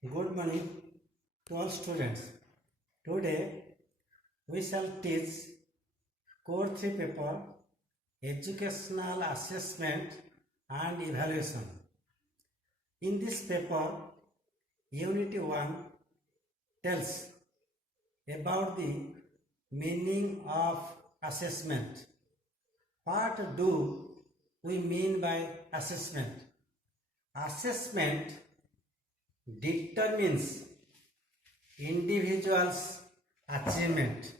Good morning to all students. Today we shall teach Core 3 paper Educational Assessment and Evaluation. In this paper, Unit 1 tells about the meaning of assessment. What do we mean by assessment? Assessment determines individual's achievement.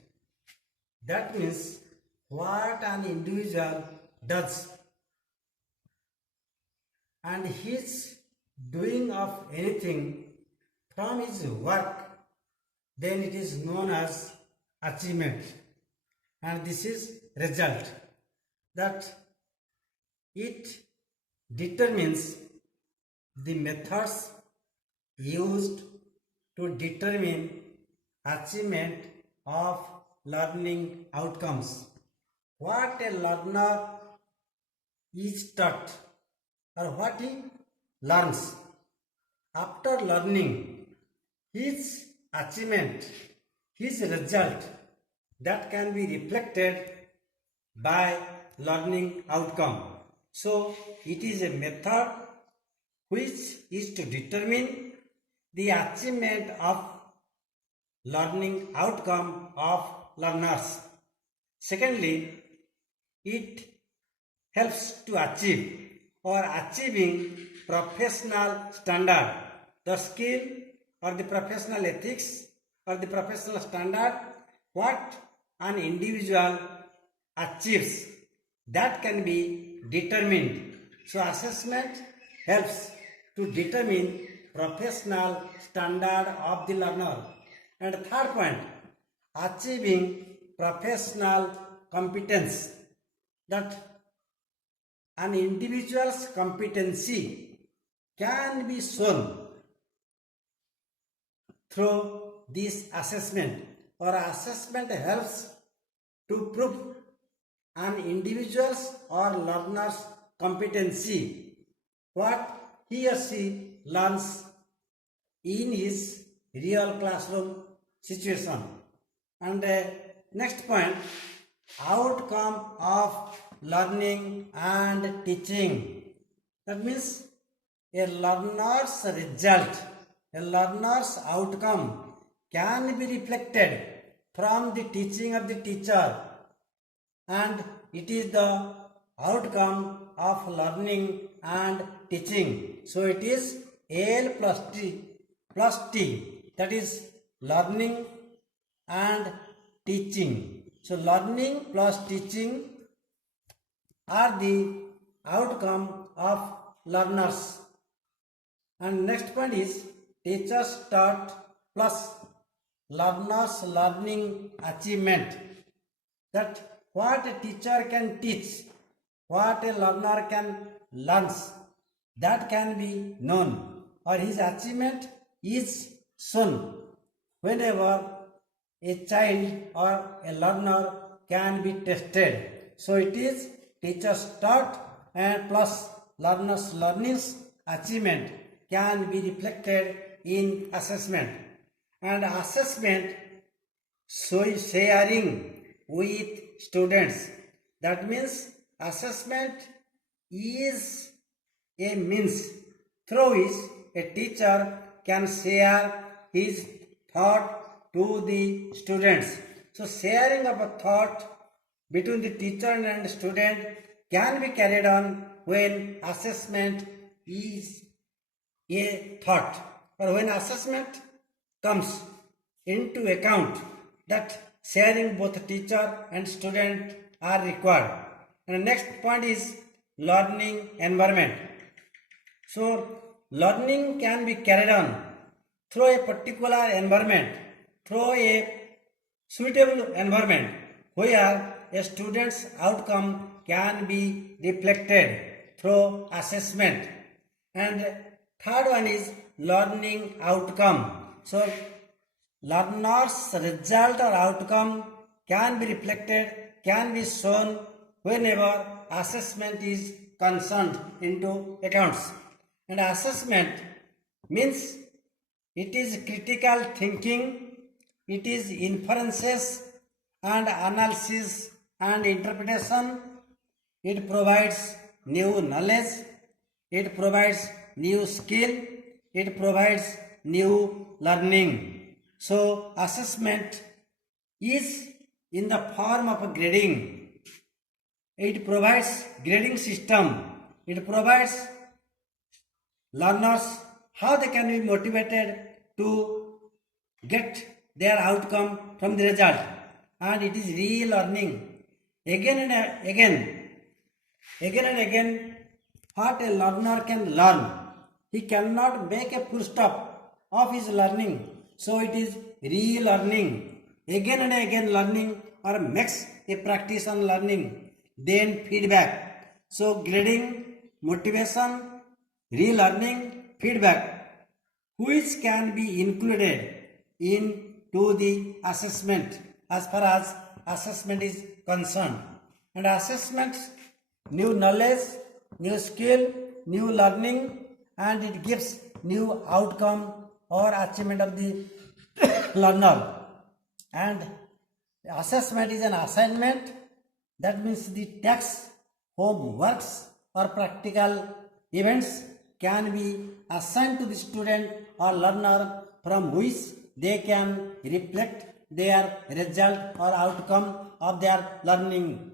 That means what an individual does and his doing of anything from his work, then it is known as achievement, and this is result. That it determines the methods used to determine achievement of learning outcomes. What a learner is taught or what he learns. After learning, his achievement, his result, that can be reflected by learning outcome. So it is a method which is to determine the achievement of learning outcome of learners. Secondly, it helps to achieve or achieving professional standard, the skill or the professional ethics or the professional standard, what an individual achieves, that can be determined. So assessment helps to determine professional standard of the learner. And third point, achieving professional competence, that an individual's competency can be shown through this assessment, or assessment helps to prove an individual's or learner's competency, what he or she learns in his real classroom situation. And next point, outcome of learning and teaching. That means a learner's result, a learner's outcome can be reflected from the teaching of the teacher, and it is the outcome of learning and teaching. So it is L plus T, that is learning and teaching. So learning plus teaching are the outcome of learners. And next point is teachers taught plus learners learning achievement, that what a teacher can teach, what a learner can learn, that can be known, or his achievement is shown whenever a child or a learner can be tested. So it is teachers taught and plus learners learning's achievement can be reflected in assessment. And assessment sharing with students, that means assessment is a means through which a teacher can share his thought to the students. So sharing of a thought between the teacher and student can be carried on when assessment is a thought, or when assessment comes into account, that sharing both teacher and student are required. And the next point is learning environment. So learning can be carried on through a particular environment, through a suitable environment where a student's outcome can be reflected through assessment. And third one is learning outcome. So learner's result or outcome can be reflected, can be shown whenever assessment is concerned into accounts. And assessment means it is critical thinking, it is inferences and analysis and interpretation, it provides new knowledge, it provides new skill, it provides new learning. So assessment is in the form of a grading. It provides grading system. It provides learners how they can be motivated to get their outcome from the result, and it is relearning again and again, what a learner can learn. He cannot make a full stop of his learning, so it is relearning again and again learning, or makes a practice on learning. Then feedback. So grading, motivation, relearning, feedback, which can be included into the assessment as far as assessment is concerned. And assessments, new knowledge, new skill, new learning, and it gives new outcome or achievement of the learner. And assessment is an assignment, that means the tasks, homeworks or practical events can be assigned to the student or learner, from which they can reflect their result or outcome of their learning.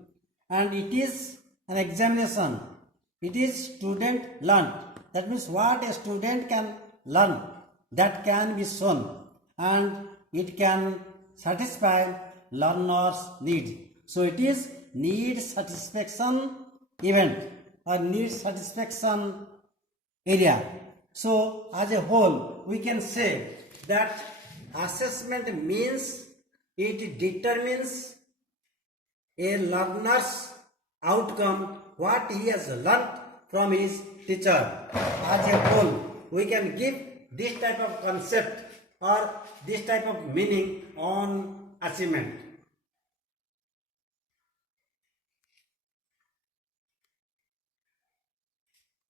And it is an examination. It is student learned. That means what a student can learn, that can be shown, and it can satisfy learner's need. So it is need satisfaction event or need satisfaction area. So as a whole, we can say that assessment means it determines a learner's outcome, what he has learnt from his teacher. As a whole, we can give this type of concept or this type of meaning on achievement.